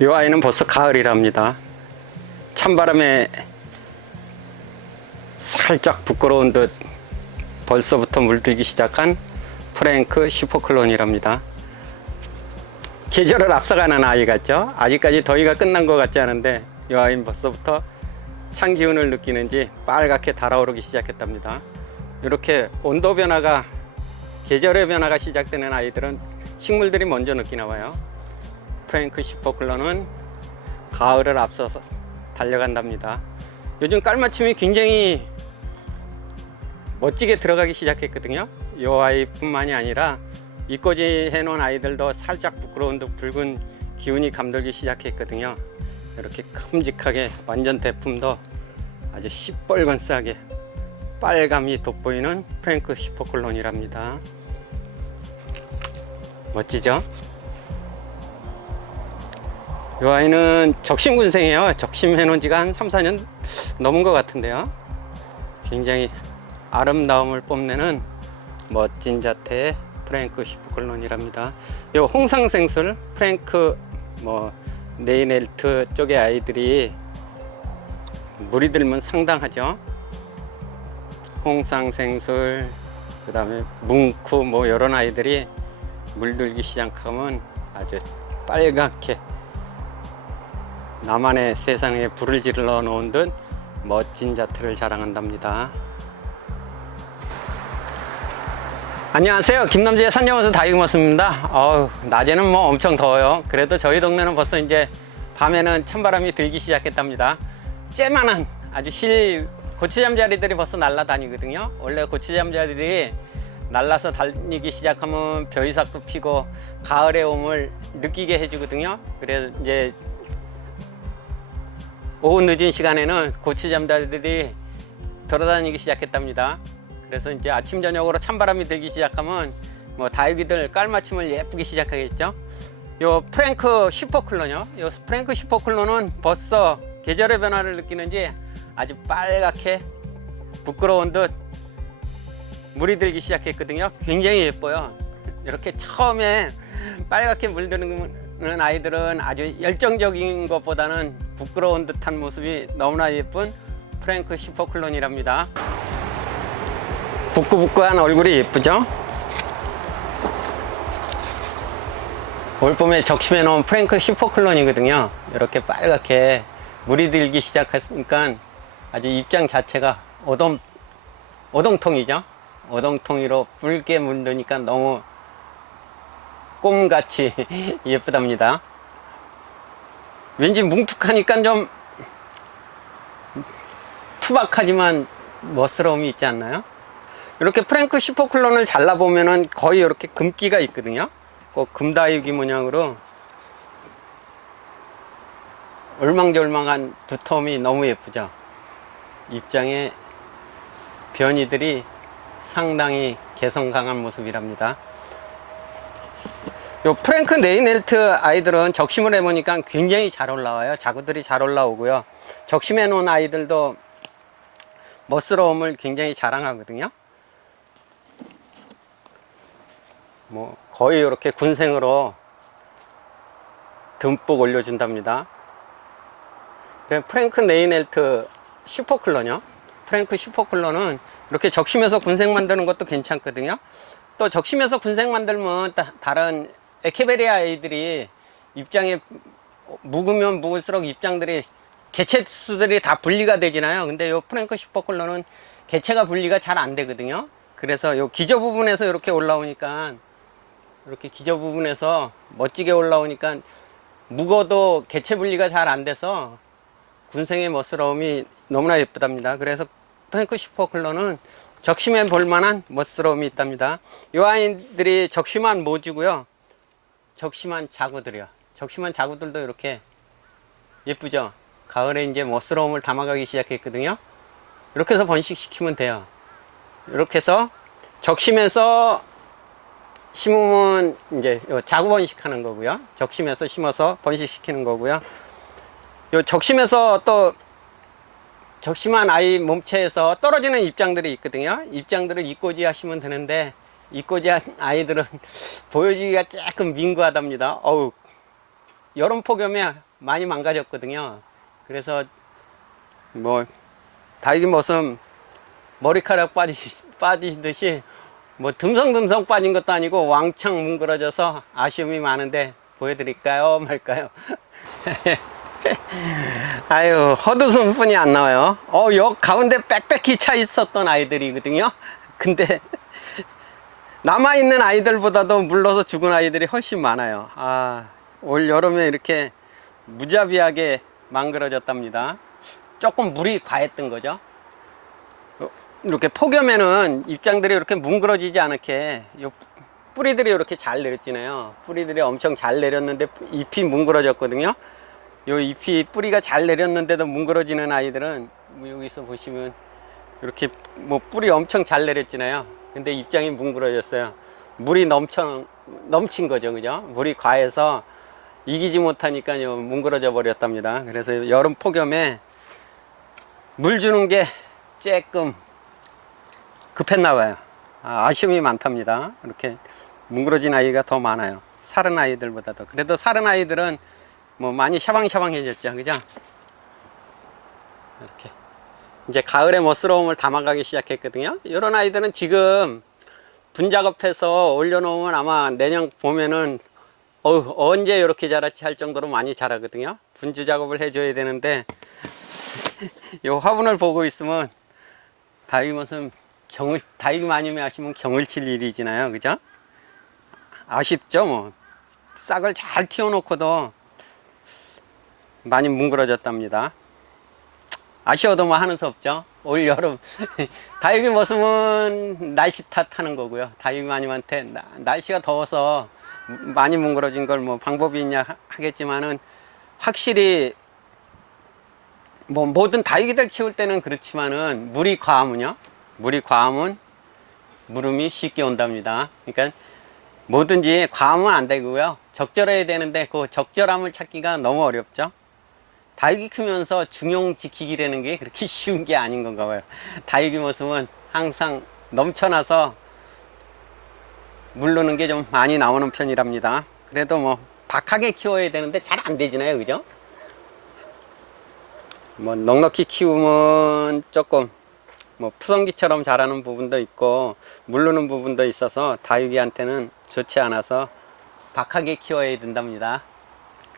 이 아이는 벌써 가을이랍니다. 찬바람에 살짝 부끄러운 듯 벌써부터 물들기 시작한 프랭크 슈퍼클론이랍니다. 계절을 앞서가는 아이 같죠? 아직까지 더위가 끝난 것 같지 않은데 이 아이는 벌써부터 찬 기운을 느끼는지 빨갛게 달아오르기 시작했답니다. 이렇게 온도 변화가 계절의 변화가 시작되는 아이들은 식물들이 먼저 느끼나 봐요. 프랭크 슈퍼클론은 가을을 앞서서 달려간답니다. 요즘 깔맞춤이 굉장히 멋지게 들어가기 시작했거든요. 이 아이뿐만이 아니라 이꼬지 해놓은 아이들도 살짝 부끄러운 듯 붉은 기운이 감돌기 시작했거든요. 이렇게 큼직하게 완전 대품도 아주 시뻘건 싸게 빨감이 돋보이는 프랭크 슈퍼클론이랍니다. 멋지죠? 이 아이는 적심군생이에요. 적심해놓은 지가 한 3, 4년 넘은 것 같은데요. 굉장히 아름다움을 뽐내는 멋진 자태의 프랭크 슈퍼클론이랍니다. 이 홍상생술 프랭크 뭐 네이넬트 쪽의 아이들이 물이 들면 상당하죠. 홍상생술 그다음에 뭉크 뭐 이런 아이들이 물들기 시작하면 아주 빨갛게 나만의 세상에 불을 질러 놓은 듯 멋진 자태를 자랑한답니다. 안녕하세요. 김남주의 산정원수 다이금었습니다. 어우, 낮에는 뭐 엄청 더워요. 그래도 저희 동네는 벌써 이제 밤에는 찬바람이 들기 시작했답니다. 쬐만한 아주 실 고추잠자리들이 벌써 날아다니거든요. 원래 고추잠자리들이 날라서 다니기 시작하면 벼이삭도 피고 가을의 옴을 느끼게 해주거든요. 그래서 이제 오후 늦은 시간에는 고추 잠자리들이 돌아다니기 시작했답니다. 그래서 이제 아침 저녁으로 찬바람이 들기 시작하면 뭐 다육이들 깔맞춤을 예쁘게 시작하겠죠. 요 프랭크 슈퍼클론요. 요 프랭크 슈퍼클론은 벌써 계절의 변화를 느끼는지 아주 빨갛게 부끄러운 듯 물이 들기 시작했거든요. 굉장히 예뻐요. 이렇게 처음에 빨갛게 물드는 아이들은 아주 열정적인 것보다는 부끄러운 듯한 모습이 너무나 예쁜 프랭크 슈퍼클론이랍니다. 부끄부끄한 얼굴이 예쁘죠? 올봄에 적심해 놓은 프랭크 슈퍼클론이거든요. 이렇게 빨갛게 물이 들기 시작했으니까 아주 입장 자체가 오동, 오동통이죠. 오동통이로 붉게 물드니까 너무 꿈같이 예쁘답니다. 왠지 뭉툭하니까 좀 투박하지만 멋스러움이 있지 않나요? 이렇게 프랭크 슈퍼클론을 잘라보면은 거의 이렇게 금기가 있거든요. 꼭 금다육이 모양으로 얼망졸망한 두터움이 너무 예쁘죠. 입장에 변이들이 상당히 개성 강한 모습이랍니다. 요 프랭크 네이넬트 아이들은 적심을 해보니까 굉장히 잘 올라와요. 자구들이 잘 올라오고요. 적심해 놓은 아이들도 멋스러움을 굉장히 자랑하거든요. 뭐 거의 이렇게 군생으로 듬뿍 올려준답니다. 그래, 프랭크 네이넬트 슈퍼클러요. 프랭크 슈퍼클러는 이렇게 적심해서 군생 만드는 것도 괜찮거든요. 또 적심해서 군생 만들면 따- 다른 에케베리아 아이들이 입장에 묵으면 묵을수록 입장들이 개체 수들이 다 분리가 되잖아요. 근데 요 프랭크 슈퍼클러는 개체가 분리가 잘 안 되거든요. 그래서 요 기저 부분에서 이렇게 올라오니까 이렇게 기저 부분에서 멋지게 올라오니까 묵어도 개체 분리가 잘 안 돼서 군생의 멋스러움이 너무나 예쁘답니다. 그래서 프랭크 슈퍼클러는 적심해 볼 만한 멋스러움이 있답니다. 이 아이들이 적심한 모주고요. 적심한 자구들이요. 적심한 자구들도 이렇게 예쁘죠? 가을에 이제 멋스러움을 담아가기 시작했거든요. 이렇게 해서 번식시키면 돼요. 이렇게 해서 적심해서 심으면 이제 요 자구 번식하는 거고요. 적심해서 심어서 번식시키는 거고요. 요 적심해서 또 적심한 아이 몸체에서 떨어지는 입장들이 있거든요. 입장들을 이꼬지 하시면 되는데 이꼬지 한 아이들은 보여주기가 조금 민구하답니다. 어우 여름 폭염에 많이 망가졌거든요. 그래서 뭐 다육이 모습 머리카락 빠지, 빠지듯이 뭐 듬성듬성 빠진 것도 아니고 왕창 뭉그러져서 아쉬움이 많은데 보여드릴까요 말까요? 아유 헛웃음 뿐이 안 나와요. 어, 여 가운데 빽빽히 차 있었던 아이들이거든요. 근데 남아 있는 아이들보다도 물러서 죽은 아이들이 훨씬 많아요. 아, 올 여름에 이렇게 무자비하게 망그러졌답니다. 조금 물이 과했던 거죠. 어, 이렇게 폭염에는 입장들이 이렇게 뭉그러지지 않게 요 뿌리들이 이렇게 잘 내렸잖아요. 뿌리들이 엄청 잘 내렸는데 잎이 뭉그러졌거든요. 요 잎이 뿌리가 잘 내렸는데도 뭉그러지는 아이들은 뭐 여기서 보시면 이렇게 뭐 뿌리 엄청 잘 내렸잖아요. 근데 입장이 뭉그러졌어요. 물이 넘쳐 넘친 거죠, 그죠? 물이 과해서 이기지 못하니까요 뭉그러져 버렸답니다. 그래서 여름 폭염에 물 주는 게 조금 급했나 봐요. 아, 아쉬움이 많답니다. 이렇게 뭉그러진 아이가 더 많아요. 사른 아이들보다도. 그래도 사른 아이들은 뭐 많이 샤방샤방해졌죠, 그죠? 이렇게 이제 가을의 멋스러움을 담아가기 시작했거든요. 이런 아이들은 지금 분작업해서 올려놓으면 아마 내년 봄에는 어, 언제 이렇게 자랐지 할 정도로 많이 자라거든요. 분주 작업을 해줘야 되는데 이 화분을 보고 있으면 다육이 무슨 경을 다육이 많이 하시면 경을 칠 일이잖아요, 그죠? 아쉽죠, 뭐 싹을 잘 틔워놓고도 많이 뭉그러졌답니다. 아쉬워도 뭐 하는 수 없죠. 올 여름 다육이 모습은 날씨 탓하는 거고요. 다육이 마님한테 나- 날씨가 더워서 많이 뭉그러진 걸 뭐 방법이 있냐 하- 하겠지만은 확실히 뭐 모든 다육이들 키울 때는 그렇지만은 물이 과하면요. 물이 과하면 물음이 쉽게 온답니다. 그러니까 뭐든지 과하면 안 되고요. 적절해야 되는데 그 적절함을 찾기가 너무 어렵죠. 다육이 크면서 중용 지키기라는 게 그렇게 쉬운 게 아닌 건가 봐요. 다육이 모습은 항상 넘쳐나서 물르는 게 좀 많이 나오는 편이랍니다. 그래도 뭐 박하게 키워야 되는데 잘 안 되지나요, 그죠? 뭐 넉넉히 키우면 조금 뭐 푸성기처럼 자라는 부분도 있고 물르는 부분도 있어서 다육이한테는 좋지 않아서 박하게 키워야 된답니다.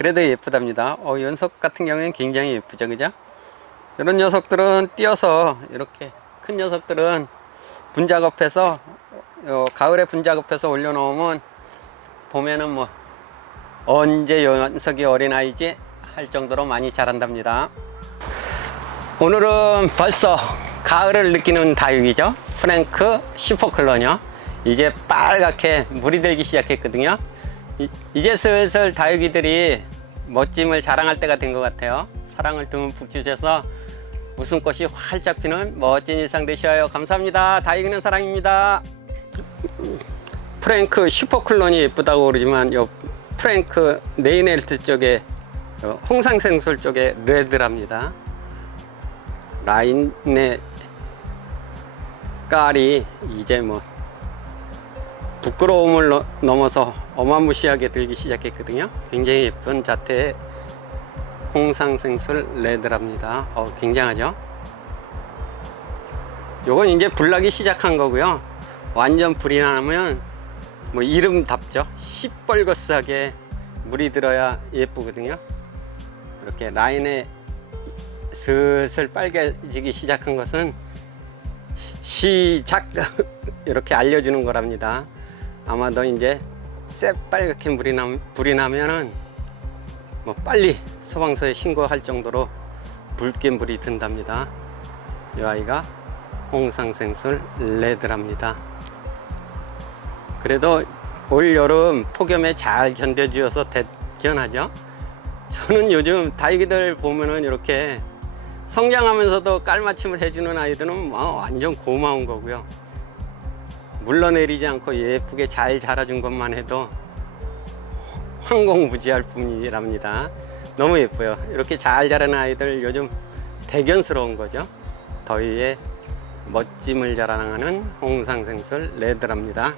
그래도 예쁘답니다. 어, 연석 같은 경우에는 굉장히 예쁘죠, 그죠? 이런 녀석들은 띄어서 이렇게 큰 녀석들은 분작업해서 어, 가을에 분작업해서 올려놓으면 봄에는 뭐 언제 연석이 어린 아이지 할 정도로 많이 자란답니다. 오늘은 벌써 가을을 느끼는 다육이죠. 프랭크 슈퍼클론이요. 이제 빨갛게 물이 들기 시작했거든요. 이, 이제 슬슬 다육이들이 멋짐을 자랑할 때가 된 것 같아요. 사랑을 듬뿍 주셔서 웃음꽃이 활짝 피는 멋진 일상 되셔요. 감사합니다. 다육이는 사랑입니다. 프랭크 슈퍼클론이 예쁘다고 그러지만 요 프랭크 네이넬트 쪽에 요 홍상생술 쪽에 레드랍니다. 라인의 깔이 이제 뭐 부끄러움을 너- 넘어서 어마무시하게 들기 시작했거든요. 굉장히 예쁜 자태의 홍상생술 레드랍니다. 어, 굉장하죠? 요건 이제 불나기 시작한 거고요. 완전 불이 나면 뭐 이름답죠. 시뻘겋하게 물이 들어야 예쁘거든요. 이렇게 라인에 슬슬 빨개지기 시작한 것은 시작 이렇게 알려주는 거랍니다. 아마도 이제 새빨갛게 물이 나, 불이 나면은 뭐 빨리 소방서에 신고할 정도로 붉게 물이 든답니다. 이 아이가 홍상생술 레드랍니다. 그래도 올 여름 폭염에 잘 견뎌주어서 대견하죠. 저는 요즘 다육이들 보면은 이렇게 성장하면서도 깔맞춤을 해주는 아이들은 뭐 완전 고마운 거고요. 물러내리지 않고 예쁘게 잘 자라준 것만 해도 황공무지할 뿐이랍니다. 너무 예뻐요. 이렇게 잘 자라는 아이들 요즘 대견스러운 거죠. 더위에 멋짐을 자랑하는 홍상생술 레드랍니다.